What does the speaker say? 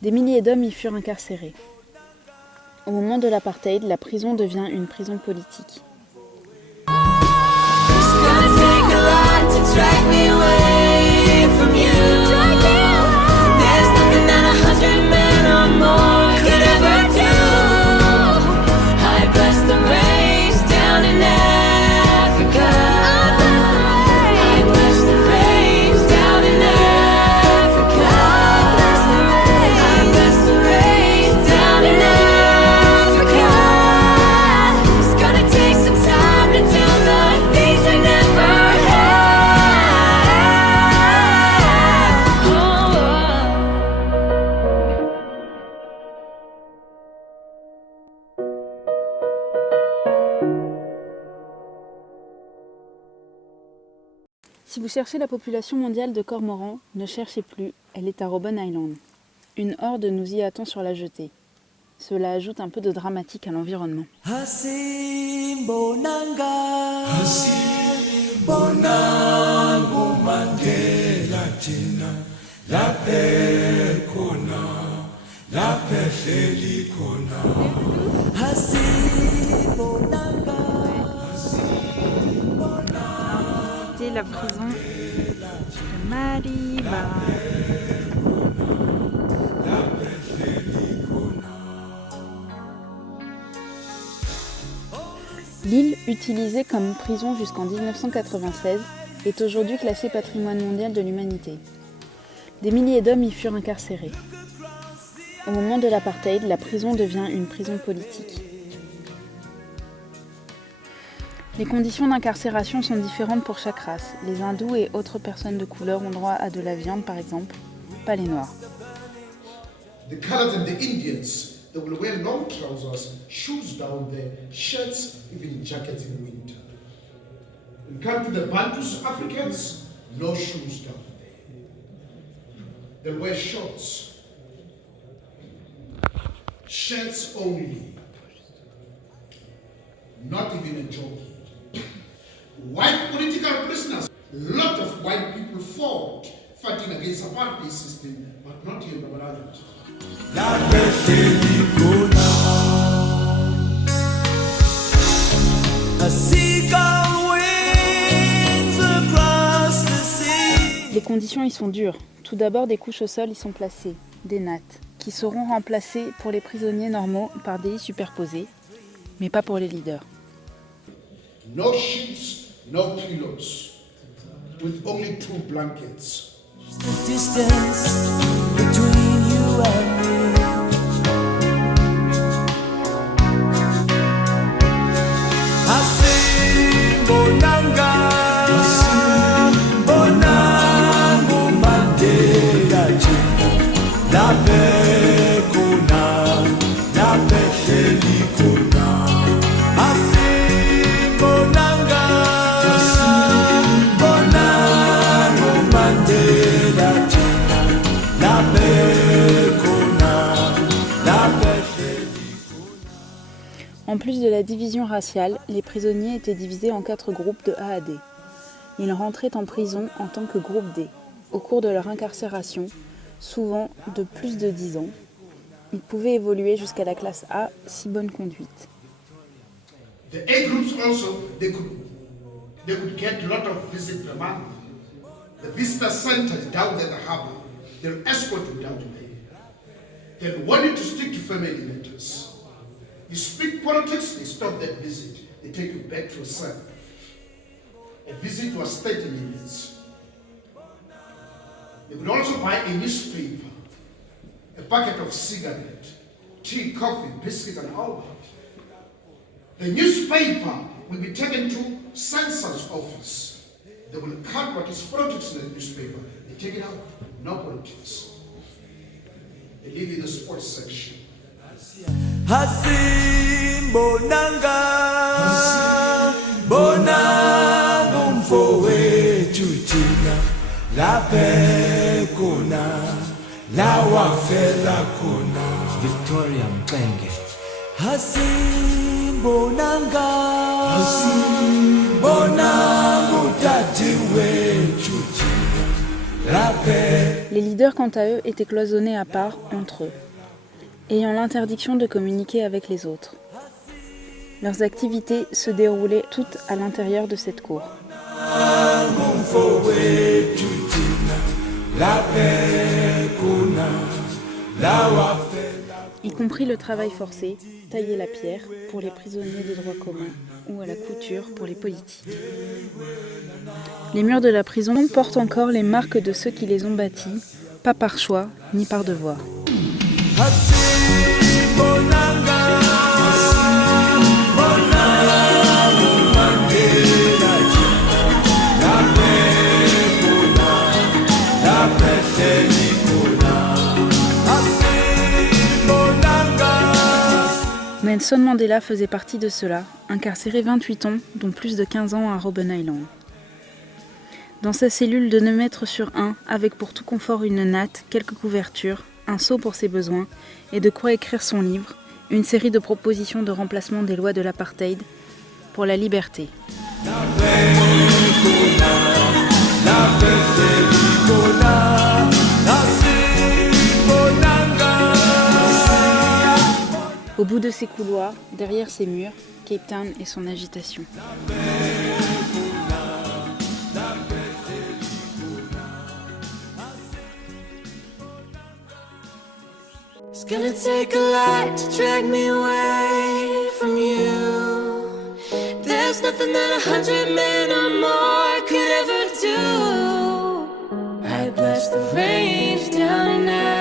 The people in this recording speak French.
Des milliers d'hommes y furent incarcérés. Au moment de l'apartheid, la prison devient une prison politique. Si vous cherchez la population mondiale de cormorans, ne cherchez plus, elle est à Robben Island. Une horde nous y attend sur la jetée. Cela ajoute un peu de dramatique à l'environnement. La prison de Mariba. L'île, utilisée comme prison jusqu'en 1996, est aujourd'hui classée patrimoine mondial de l'humanité. Des milliers d'hommes y furent incarcérés. Au moment de l'apartheid, la prison devient une prison politique. Les conditions d'incarcération sont différentes pour chaque race. Les hindous et autres personnes de couleur ont droit à de la viande, par exemple, pas les noirs. The colours and the Indians, they will wear long trousers, shoes down there, shirts, even jackets in winter. When you come to the Bantus Africans, no shoes down there. They'll wear shorts, shirts only, not even a jockey. White political prisoners, a lot of white people fought fighting against the apartheid system, but not in Babalaland. Les conditions y sont dures. Tout d'abord, des couches au sol y sont placées, des nattes, qui seront remplacées pour les prisonniers normaux par des lits superposés, mais pas pour les leaders. No sheets, no pillows, with only 2 blankets. The distance between you and me. I sing Bonanga, Bonango Mandela, La Pekuna, La Pechelikuna. I sing Bonanga, Bonango Mandela, La Pekuna, La Pechelikuna. En plus de la division raciale, les prisonniers étaient divisés en 4 groupes de A à D. Ils rentraient en prison en tant que groupe D. Au cours de leur incarcération, souvent de plus de 10 ans, ils pouvaient évoluer jusqu'à la classe A si bonne conduite. The A groups also, they could get a lot of visits per month. The visitor center down there, the harbor, they'll escort you down there. They'll want you to stick to family matters. You speak politics, they stop that visit. They take you back to a cell. A visit was 30 minutes. They could also buy a newspaper, a packet of cigarette, tea, coffee, biscuits, and all that. The newspaper will be taken to censor's office. They will cut what is politics in the newspaper. They take it out. No politics. They leave in the sports section. Hasimbonanga, bonanga mfowethu thina laphe khona la wafela khona Victoria Mxenge. Hasimbonanga, bonanga utati wethu thina laphe Les leaders, quant à eux, étaient cloisonnés à part entre eux, ayant l'interdiction de communiquer avec les autres. Leurs activités se déroulaient toutes à l'intérieur de cette cour. Y compris le travail forcé, tailler la pierre pour les prisonniers de droit commun ou à la couture pour les politiques. Les murs de la prison portent encore les marques de ceux qui les ont bâtis, pas par choix ni par devoir. Nelson Mandela faisait partie de ceux-là, incarcéré 28 ans, dont plus de 15 ans à Robben Island. Dans sa cellule de 9 mètres sur 1, avec pour tout confort une natte, quelques couvertures, un seau pour ses besoins, et de quoi écrire son livre, une série de propositions de remplacement des lois de l'apartheid pour la liberté. Au bout de ces couloirs, derrière ces murs, Cape Town et son agitation. It's gonna take a lot to drag me away from you. There's nothing that 100 men or more could ever do. I blast the rain down and out.